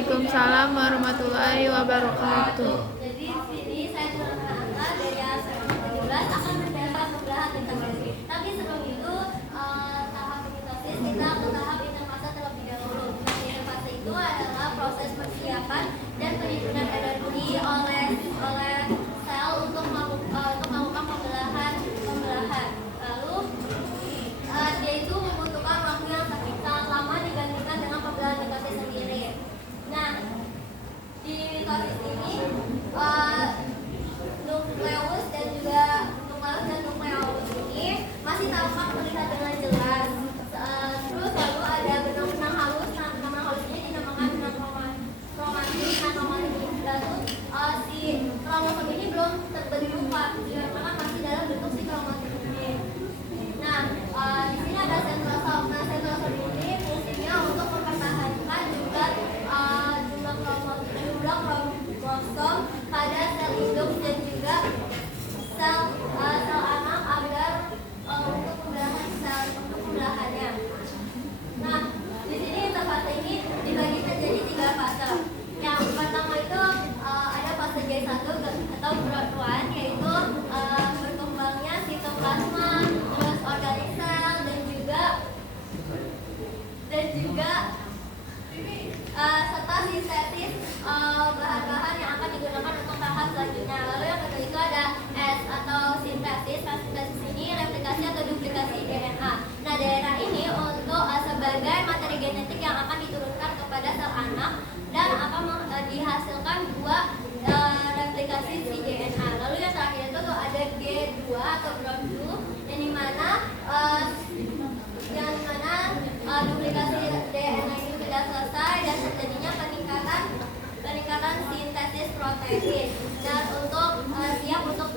Waalaikumsalam warahmatullahi wabarakatuh. Jadi sini saya turunkan angka dari 17 akan mendapat pembelahan mitosis. Tapi sebelum itu tahap mitosis kita ke tahap interfase terlebih dahulu. Interfase itu adalah proses persiapan dan penyusunan energi oleh sel untuk melakukan pembelahan. Lalu dia itu membutuhkan waktu yang sangat lama dibandingkan dengan pembelahan mitosis sendiri. Nah, di mitosis ini nukleus dan nukleolus ini masih tampak terlihat dengan jelas. Terus lalu ada benang-benang halus. Nah, benang-benang halus ini dinamakan benang kromatik. Nah, kromatik lalu si kromosom ini belum terbentuk karena masih dalam bentuk si kromatik ini. Nah, di sini ada sentrosom. Nah, sentrosom ini fungsinya untuk mempertahankan jumlah kromosom pada sel induk dan juga sel anak agar untuk pembelahannya. Nah, di sini interfase ini dibagi menjadi 3 fase. Yang pertama itu ada fase J1 atau growth 1, yaitu berkembangnya sitoplasma, terus organik sel dan juga serta sintesis bahan-bahan yang akan digunakan untuk tahap selanjutnya. Lalu yang kedua itu ada S atau sintesis. Nah, sintesis ini replikasi atau duplikasi DNA. Nah, DNA ini untuk sebagai materi genetik yang akan diturunkan kepada sel anak dan akan dihasilkan 2 replikasi si DNA. Lalu yang terakhir itu ada G2 atau growth 2 yang dimana duplikasi DNA ini sudah selesai dan terjadinya peningkatan sintesis protein dan untuk siap untuk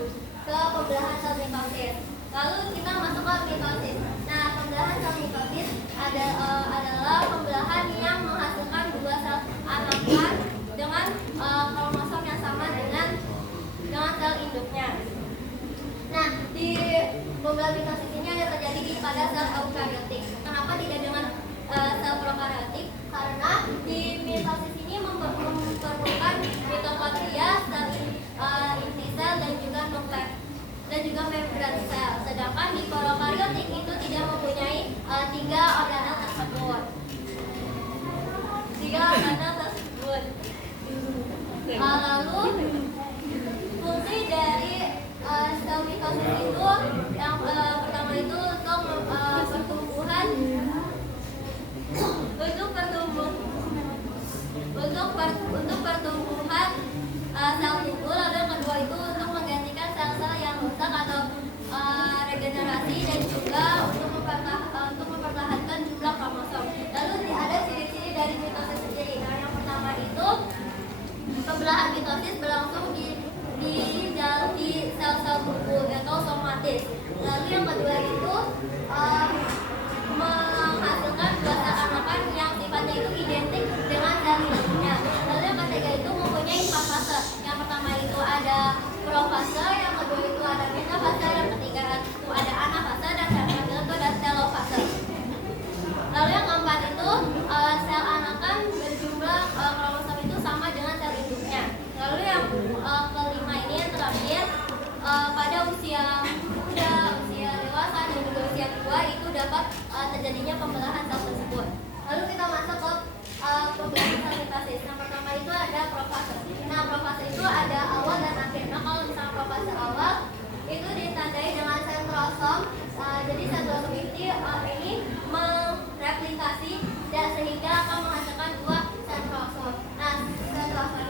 ke pembelahan sel mitosis. Lalu kita masuk ke mitosis. Nah, pembelahan sel mitosis adalah pembelahan yang menghasilkan 2 sel anakan dengan kromosom yang sama dengan sel induknya. Nah, di pembelahan mitosis ini ada terjadi pada sel eukariotik. Kenapa tidak dengan sel prokariotik? Karena di mitosis ini memerlukan mitokondria, sel inti sel dan juga nukleus dan juga membran sel. Sedangkan di prokariotik itu tidak mempunyai 3 organel tersebut. Lalu fungsi dari sel mitosis itu yang pertama itu untuk pertumbuhan sel tubuh. Lalu yang kedua itu untuk menggantikan sel-sel yang rusak atau regenerasi dan juga untuk mempertahankan jumlah kromosom. Lalu ada ciri-ciri dari mitosis sendiri. Nah, yang pertama itu pembelahan mitosis berlangsung di sel-sel tubuh atau somatis. Lalu yang kedua itu menghasilkan 2 sel anakan yang sifatnya itu identik dengan sel induknya. Lalu yang ketiga itu mempunyai 4 fase. Yang pertama itu ada profase, yang kedua itu ada metafase, yang ketiga itu ada anafase, dan yang terakhir itu ada telofase. Lalu yang keempat itu sel anakan berjumlah kromosom itu sama dengan sel induknya. Lalu yang kelima ini yang terakhir pada usia muda, usia dewasa dan juga usia tua itu dapat terjadinya pembelahan sel tersebut. Lalu kita masuk ke pembelahan sel mitosis. Yang pertama itu ada profase. Nah, profase itu ada awal dan akhir. Nah, kalau misalnya profase awal itu ditandai dengan sentrosom. Jadi sentrosom ini mereplikasi dan sehingga akan menghasilkan 2 sentrosom. Nah, sentrosom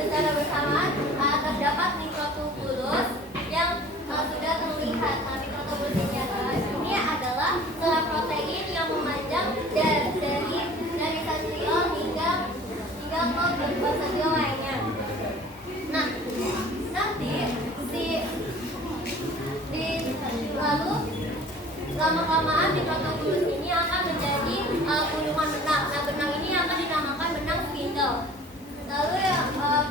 secara bersamaan terdapat mikrotubulus yang sudah terlihat. Nah, mikrotubulus ini adalah sel protein yang memanjang dari sentriol hingga ke sentriol lainnya. Nah, nanti lalu lama-kelamaan mikrotubulus ini akan menjadi gunungan benang. Nah, benang ini akan dinamakan benang spindle. Lalu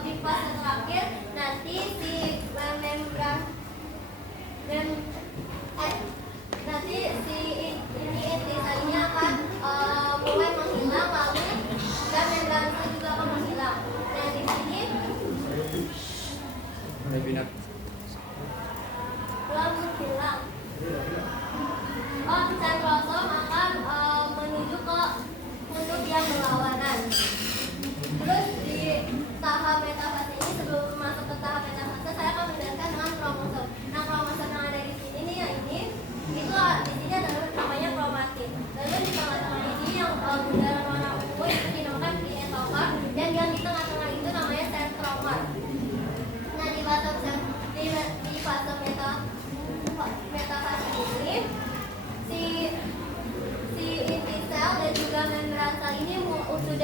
di fase terakhir nanti si membran nanti si inti sel ini akan mulai menghilang, lalu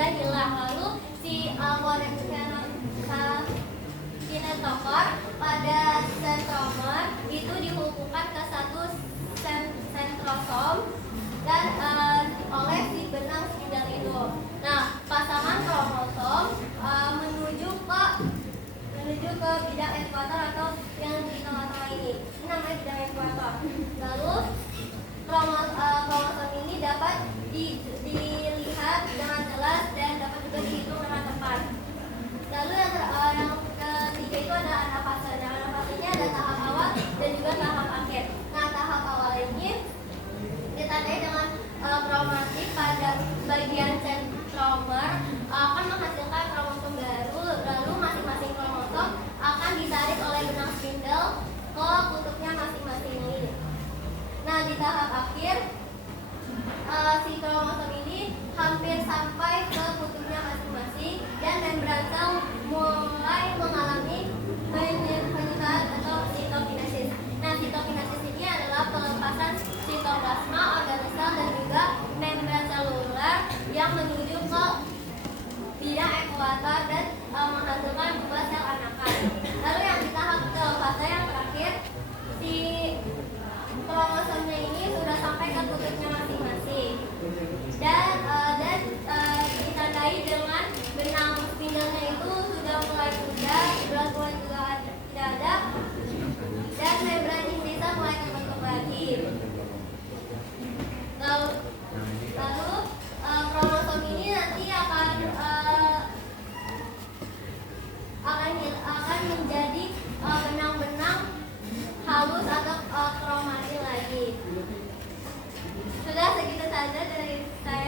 sudah hilang. Lalu si kinetochore pada sentromer itu dihubungkan ke satu sentrosom dan oleh si benang spindle itu. Nah, pasangan kromosom menuju ke bidang ekuator atau yang di tengah-tengah ini. Ini namanya bidang ekuator. Lalu kromosom ini dapat dilihat dengan jelas dan dapat juga dihitung dengan tepat. Lalu yang ketiga itu ada anafase. Nah, anafasenya ada tahap awal dan juga tahap akhir. Nah, tahap awal ini ditandai dengan kromatik pada bagian sentromer akan menghasilkan kromosom baru. Lalu masing-masing kromosom akan ditarik oleh benang spindle ke kutubnya masing-masing ini. Nah, di tahap akhir si kromosom ini hampir sampai ke kutubnya masing-masing dan membran sel mulai mengalami penyusutan atau sitokinesis. Nah, sitokinesis ini adalah pelepasan sitoplasma, organel dan juga membran seluler yang menuju ke bidang ekuator dan menghasilkan dua sel anakan. Lalu yang di tahap telopase yang terakhir, si kromosomnya ini sudah sampai ke kutubnya masing-masing dan ditandai dengan benang spindle-nya itu sudah mulai pudar, berat mulai juga tidak ada, dan membran intisel mulai terbentuk lagi. Lalu kromosom ini nanti akan menjadi benang-benang halus atau kromatin lagi. Sudah segitu saja dari saya.